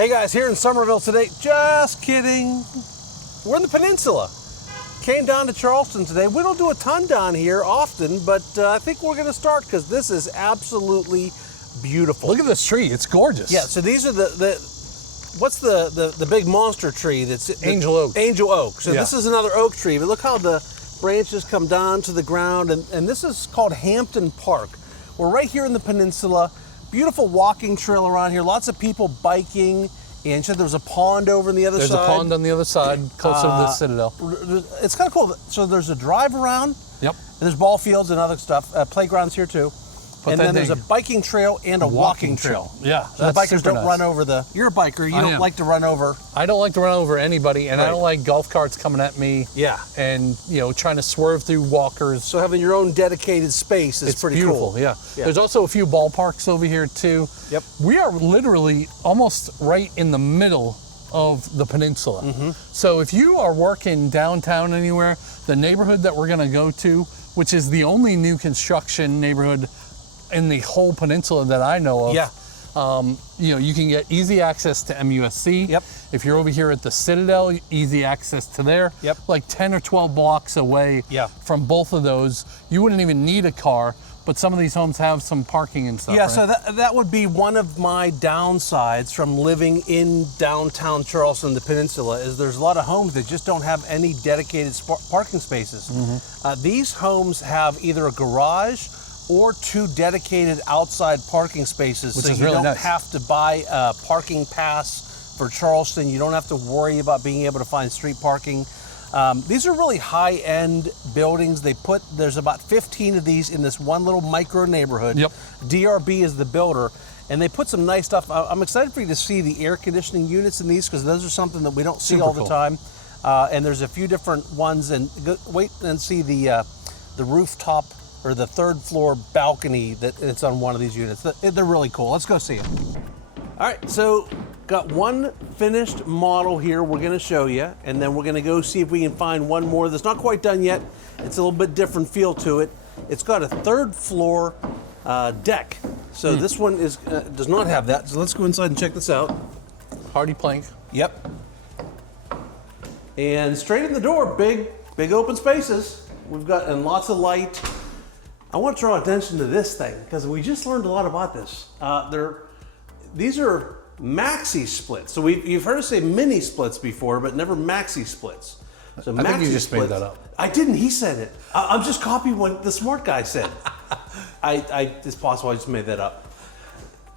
Hey guys, here in Somerville today. Just kidding. We're in the peninsula. Came down to Charleston today. We don't do a ton down here often, but I think we're going to start because this is absolutely beautiful. Look at this tree. It's gorgeous. Yeah, so these are what's the big monster tree that's Angel oak. Angel oak. So Yeah. this is another oak tree, but look how the branches come down to the ground, and this is called Hampton Park. We're right here in the peninsula. Beautiful walking trail around here. Lots of people biking. And there was a pond over on the other side. There's a pond on the other side, closer to the Citadel. It's kind of cool. So there's a drive around. Yep. And there's ball fields and other stuff. Playgrounds here too. But and then there's a biking trail and a walking trail. Yeah, so the bikers don't run over the. You're a biker. You don't like to run over. I don't like to run over anybody, and I don't like golf carts coming at me. Yeah. And trying to swerve through walkers. So having your own dedicated space is pretty beautiful, cool. Yeah. There's also a few ballparks over here too. Yep. We are literally almost right in the middle of the peninsula. Mm-hmm. So if you are working downtown anywhere, the neighborhood that we're going to go to, which is the only new construction neighborhood in the whole peninsula that I know of. Yeah. You can get easy access to MUSC. Yep. If you're over here at the Citadel, easy access to there. Yep. Like 10 or 12 blocks away from both of those. You wouldn't even need a car, but some of these homes have some parking and stuff. Yeah, right? so that would be one of my downsides from living in downtown Charleston, the peninsula, is there's a lot of homes that just don't have any dedicated parking spaces. Mm-hmm. These homes have either a garage or 2 dedicated outside parking spaces, Which so is you really don't nice. have to buy a parking pass for Charleston. You don't have to worry about being able to find street parking. These are really high-end buildings. There's about 15 of these in this one little micro neighborhood. Yep. DRB is the builder, and they put some nice stuff. I'm excited for you to see the air conditioning units in these because those are something that we don't see all the time. And there's a few different ones, and wait and see the rooftop or the 3rd floor balcony it's on one of these units. They're really cool. Let's go see it. All right, so got one finished model here we're gonna show you, and then we're gonna go see if we can find one more that's not quite done yet. It's a little bit different feel to it. It's got a 3rd floor deck. So this one does not have that. So let's go inside and check this out. Hardy plank. Yep. And straight in the door, big open spaces. We've got, and lots of light. I want to draw attention to this thing because we just learned a lot about this. These are maxi splits. So you've heard us say mini splits before, but never maxi splits. So I think you just made that up. I didn't. He said it. I'm just copying what the smart guy said. It's possible I just made that up.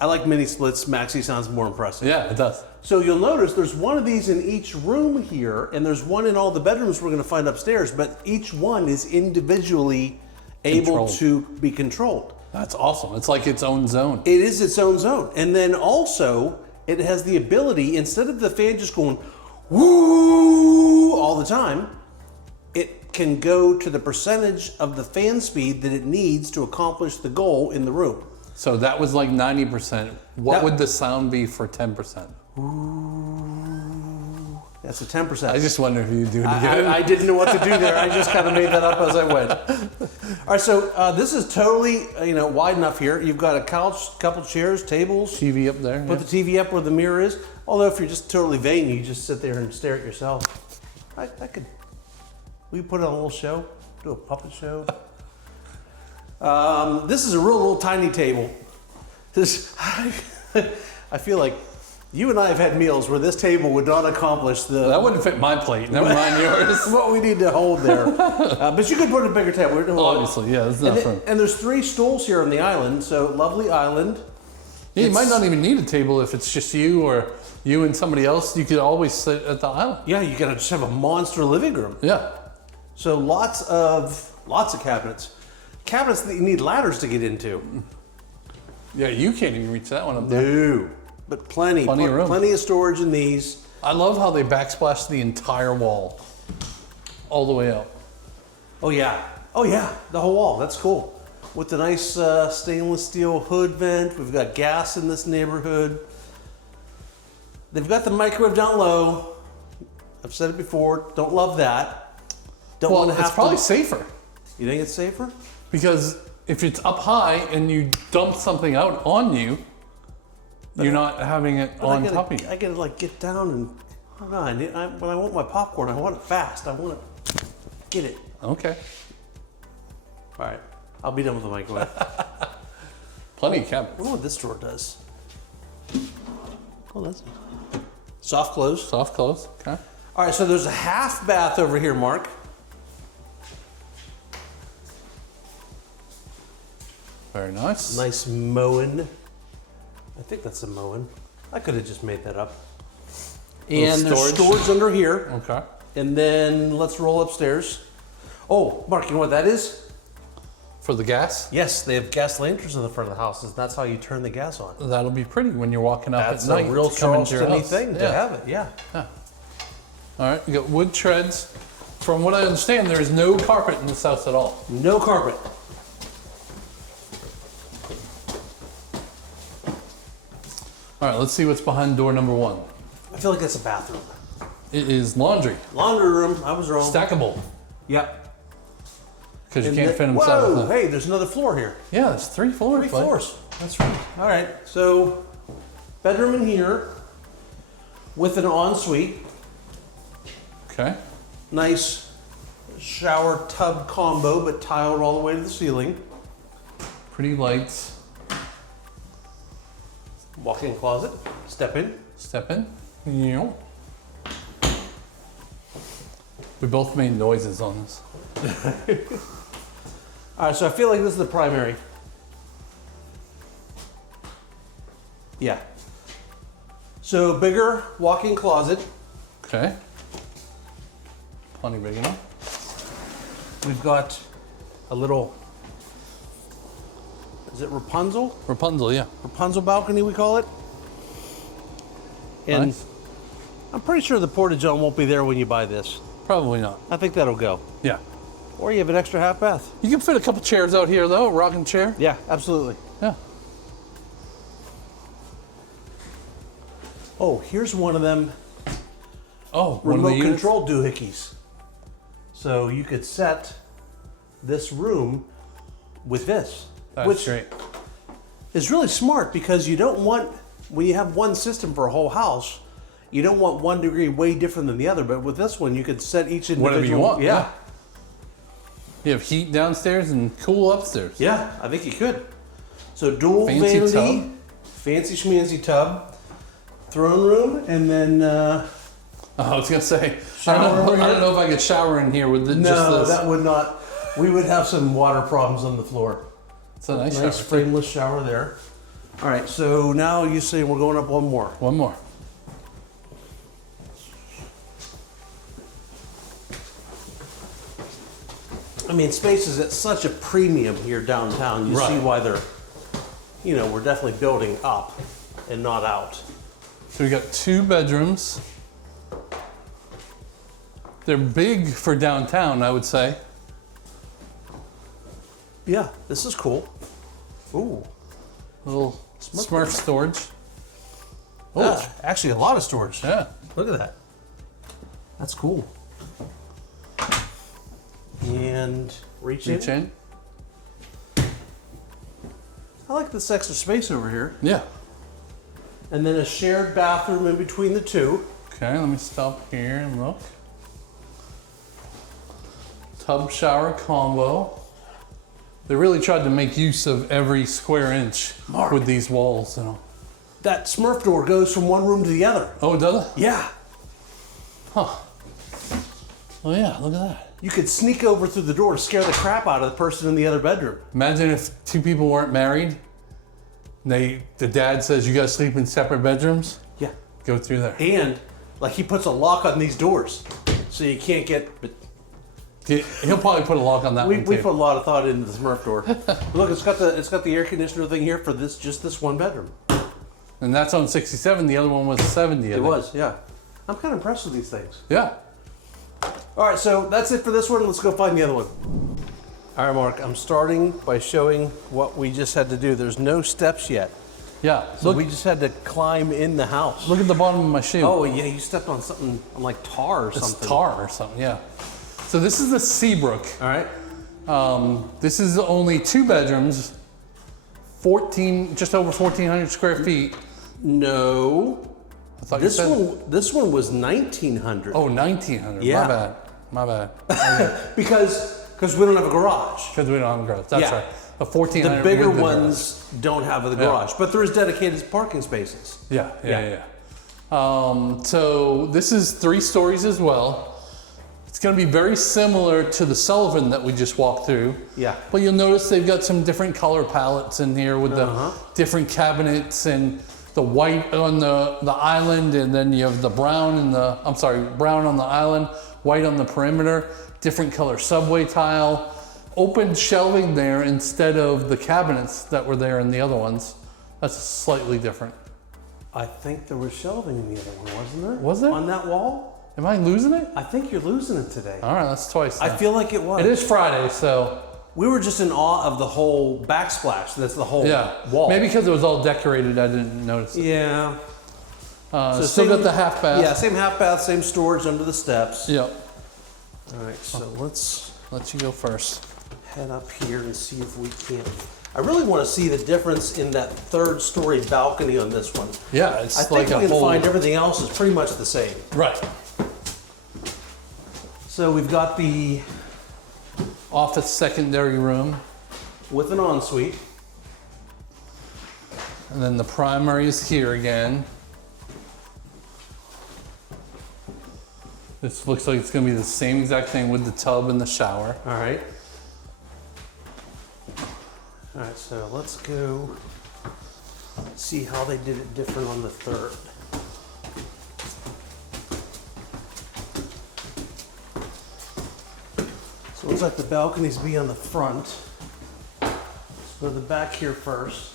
I like mini splits. Maxi sounds more impressive. Yeah, it does. So you'll notice there's one of these in each room here, and there's one in all the bedrooms we're going to find upstairs, but each one is individually able to be controlled. That's awesome. It's like its own zone. It is its own zone. And then also, it has the ability, instead of the fan just going woo all the time, it can go to the percentage of the fan speed that it needs to accomplish the goal in the room. So that was like 90%. What would the sound be for 10%? Ooh, that's a 10%. I just wonder if you do it again. I didn't know what to do there. I just kind of made that up as I went. All right, so this is totally wide enough here. You've got a couch, couple chairs, tables. TV up there. Put the TV up where the mirror is. Although if you're just totally vain, you just sit there and stare at yourself. We could put on a little show, do a puppet show. This is a real little tiny table. I feel like you and I have had meals where this table would not accomplish the... That wouldn't fit my plate, never mind yours. what we need to hold there. But you could put a bigger table. Obviously, yeah, that's not fun. And there's 3 stools here on the island, so lovely island. Yeah, you might not even need a table if it's just you or you and somebody else. You could always sit at the island. Yeah, you gotta just have a monster living room. Yeah. So lots of cabinets. Cabinets that you need ladders to get into. Yeah, you can't even reach that one up there. No, but plenty of room. Plenty of storage in these. I love how they backsplash the entire wall all the way out. Oh yeah, the whole wall. That's cool. With the nice stainless steel hood vent. We've got gas in this neighborhood. They've got the microwave down low. I've said it before. Don't love that. Don't want to have it's probably safer. You think it's safer? Because if it's up high and you dump something out on you, You're not having it on top of you. I gotta like get down and, I don't know, when I want my popcorn, I want it fast. I want to get it. Okay. All right, I'll be done with the microwave. Plenty of I cabinets. wonder what this drawer does. Oh, that's soft close. Soft close. Okay. All right, so there's a half bath over here, Mark. Very nice. Nice mowing. I think that's a mowing. I could have just made that up. And there's storage under here. Okay. And then let's roll upstairs. Oh, Mark, you know what that is? For the gas? Yes, they have gas lanterns in the front of the house. That's how you turn the gas on. That'll be pretty when you're walking up That's at night. a real to come into your Charleston-y house. thing to have it, yeah. All right, you got wood treads. From what I understand, there is no carpet in this house at all. No carpet. All right, let's see what's behind door number 1. I feel like that's a bathroom. It is laundry. Laundry room, I was wrong. Stackable, Yep. because you And can't the- fit them inside Whoa, of the... hey, there's another floor here. Yeah, there's 3 floors. 3 bud. floors. That's right. All right, so bedroom in here with an ensuite. Okay. Nice shower tub combo, but tiled all the way to the ceiling. Pretty lights. Walk-in closet. Step in. Step in. Yeah. We both made noises on this. All right, so I feel like this is the primary. Yeah. So bigger walk-in closet. Okay. Plenty big enough. We've got a little, is it Rapunzel? Rapunzel, yeah. Rapunzel balcony, we call it. And Nice. I'm pretty sure the porta-john won't be there when you buy this. Probably not. I think that'll go. Yeah. Or you have an extra half bath. You can fit a couple chairs out here though, rocking chair. Yeah, absolutely. Yeah. Oh, here's one of them Oh, one of the remote units? control doohickeys. So you could set this room with this. That's which great. is really smart because you don't want, when you have one system for a whole house, you don't want one degree way different than the other. But with this one, you could set each individual. Whatever you want, Yeah. yeah. You have heat downstairs and cool upstairs. Yeah, I think you could. So dual Fancy vanity, tub. fancy schmancy tub, throne room, and then I was gonna say, Shower over I here? don't know if I could shower in here with just no, this. that would not. We would have some water problems on the floor. It's a nice Nice shower. frameless shower there. All right, so now you say we're going up one more. One more. I mean, space is at such a premium here downtown. You see Right. why they're, we're definitely building up and not out. So we got 2 bedrooms. They're big for downtown, I would say. Yeah, this is cool. Ooh. Little Smurf storage. Oh, actually a lot of storage. Yeah. Look at that. That's cool. And reach Reach in. I like this extra space over here. Yeah. And then a shared bathroom in between the two. Okay, let me stop here and look. Tub shower combo. They really tried to make use of every square inch Mark. with these walls, you know. That Smurf door goes from one room to the other. Oh, it does it? Yeah. Huh. Oh yeah, look at that. You could sneak over through the door to scare the crap out of the person in the other bedroom. Imagine if 2 people weren't married. The dad says you guys sleep in separate bedrooms. Yeah. Go through there. And like he puts a lock on these doors, so you can't get. But He'll probably put a lock on that we one too. put a lot of thought into the Smurf door. Look, it's got the air conditioner thing here for just this one bedroom. And that's on 67. The other one was 70. I It think. was, yeah. I'm kind of impressed with these things. Yeah. All right, so that's it for this one. Let's go find the other one. All right, Mark, I'm starting by showing what we just had to do. There's no steps yet. Yeah. So Look, we just had to climb in the house. look at the bottom of my shoe. Oh, yeah, you stepped on something, on like tar or it's something. tar or something. Yeah. So this is the Seabrook. All right. This is only 2 bedrooms, just over 1,400 square feet. No. I thought you said This one was 1900. Oh, 1900. Yeah. My bad. Okay. Because we don't have a garage. Because we don't have a garage. That's right. The 1400. The bigger ones don't have the garage, but there is dedicated parking spaces. Yeah. So this is 3 stories as well. It's going to be very similar to the Sullivan that we just walked through. Yeah. But you'll notice they've got some different color palettes in here with the different cabinets and the white on the island, and then you have the brown brown on the island, white on the perimeter, different color subway tile, open shelving there instead of the cabinets that were there in the other ones. That's slightly different. I think there was shelving in the other one, wasn't there? Was there? On that wall? Am I losing it? I think you're losing it today. All right, that's twice then. I feel like it was. It is Friday, so. We were just in awe of the whole backsplash. That's the whole wall. Maybe because it was all decorated, I didn't notice it. Yeah. So still got the half bath. Yeah, same half bath, same storage under the steps. Yep. All right, so let's let you go first. Head up here and see if we can. I really want to see the difference in that 3rd story balcony on this one. Yeah, it's I think like we can find everything else is pretty much the same. Right. So we've got the Office secondary room. with an ensuite. And then the primary is here again. This looks like it's going to be the same exact thing with the tub and the shower. All right. All right, so let's go see how they did it different on the 3rd. So it looks like the balconies be on the front. Let's go to the back here first.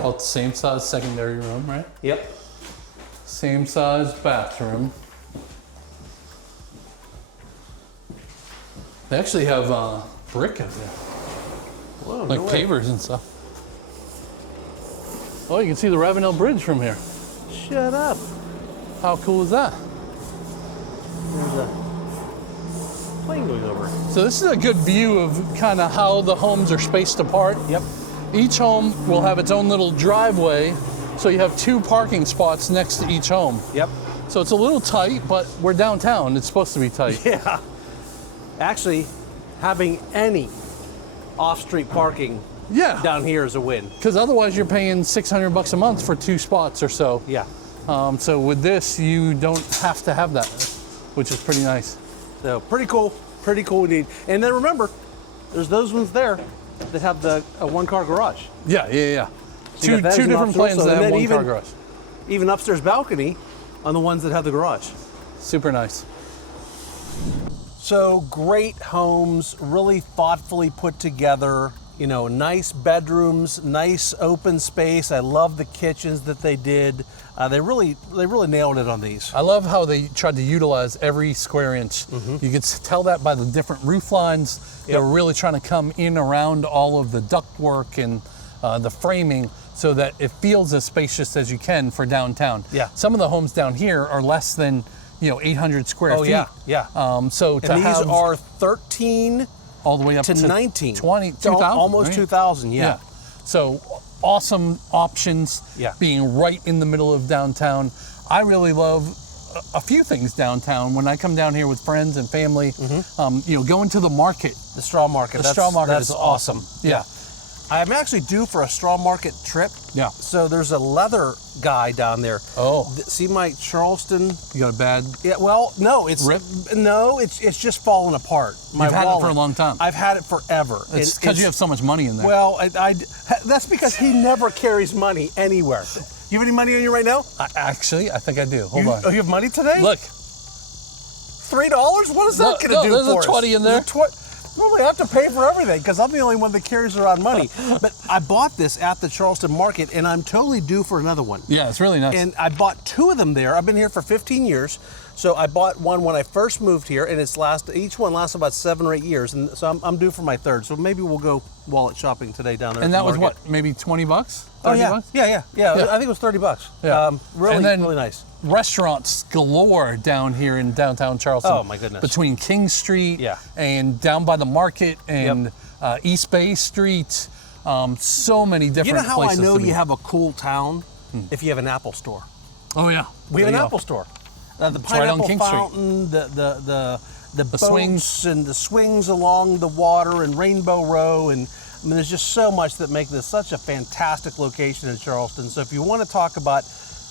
All the same size secondary room, right? Yep. Same size bathroom. They actually have brick in there, Whoa, like no way. pavers and stuff. Oh, you can see the Ravenel Bridge from here. Shut up. How cool is that? There's a plane going over. So this is a good view of kind of how the homes are spaced apart. Yep. Each home will have its own little driveway, so you have 2 parking spots next to each home. Yep. So it's a little tight, but we're downtown. It's supposed to be tight. Yeah. Actually, having any off-street parking Yeah. down here is a win. Because otherwise you're paying $600 a month for 2 spots or so. Yeah. So with this, you don't have to have that, which is pretty nice. So pretty cool indeed. And then remember, there's those ones there that have the a 1-car garage. Yeah. So you Two got that as an different option plans also. that And have then 1-car garage. Even upstairs balcony on the ones that have the garage. Super nice. So great homes, really thoughtfully put together. You know, nice bedrooms, nice open space. I love the kitchens that they did. They really nailed it on these. I love how they tried to utilize every square inch. You could tell that by the different roof lines. They were really trying to come in around all of the ductwork and the framing so that it feels as spacious as you can for downtown. Yeah. Some of the homes down here are less than 800 square feet. Yeah. So to And these have are 13 all the way up to to 19. 20, So 2,000, almost right? 2,000, yeah. So awesome options. Yeah. Being right in the middle of downtown. I really love a few things downtown. When I come down here with friends and family, going to the market. The straw market. The straw market that's is awesome. Yeah. I'm actually due for a straw market trip. Yeah. So there's a leather guy down there. Oh. See my Charleston? You got a bad. Yeah. Well, no, it's Rip? No, it's just falling apart. You've had it for a long time. I've had it forever. It's because you have so much money in there. Well, that's because he never carries money anywhere. You have any money on you right now? Actually, I think I do. Hold on. Oh, you have money today? Look. $3? What is that going to do there's for a 20 in there. Normally I have to pay for everything because I'm the only one that carries around money. But I bought this at the Charleston market and I'm totally due for another one. Yeah, it's really nice. And I bought 2 of them there. I've been here for 15 years. So I bought one when I first moved here and each one lasts about 7 or 8 years. And so I'm due for my 3rd. So maybe we'll go wallet shopping today down there. And that was what, maybe $20? Oh, yeah. $30? Yeah. I think it was $30. Yeah. Really, and then really nice. Restaurants galore down here in downtown Charleston. Oh, my goodness. Between King Street Yeah. and down by the market and East Bay Street. So many different You know how I places know to be. you have a cool town? If you have an Apple store. Oh yeah, We have There an you go. Apple store. The right on pineapple King Street. fountain, the boats swings. and the swings along the water and Rainbow Row, and I mean, there's just so much that make this such a fantastic location in Charleston. So if you want to talk about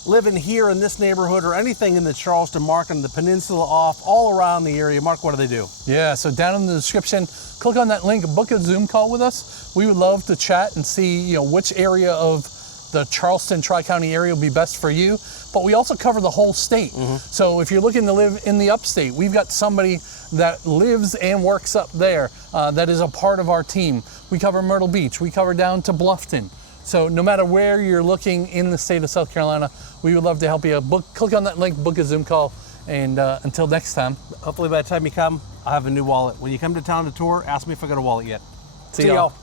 living here in this neighborhood or anything in the Charleston market and the peninsula off, all around the area, Mark, what do they do? Yeah, so down in the description, click on that link, book a Zoom call with us. We would love to chat and see, which area of the Charleston Tri-County area will be best for you. But we also cover the whole state. So if you're looking to live in the upstate, we've got somebody that lives and works up there that is a part of our team. We cover Myrtle Beach, we cover down to Bluffton. So no matter where you're looking in the state of South Carolina, we would love to help you. Click on that link, book a Zoom call, and until next time. Hopefully by the time you come, I'll have a new wallet. When you come to town to tour, ask me if I got a wallet yet. See y'all.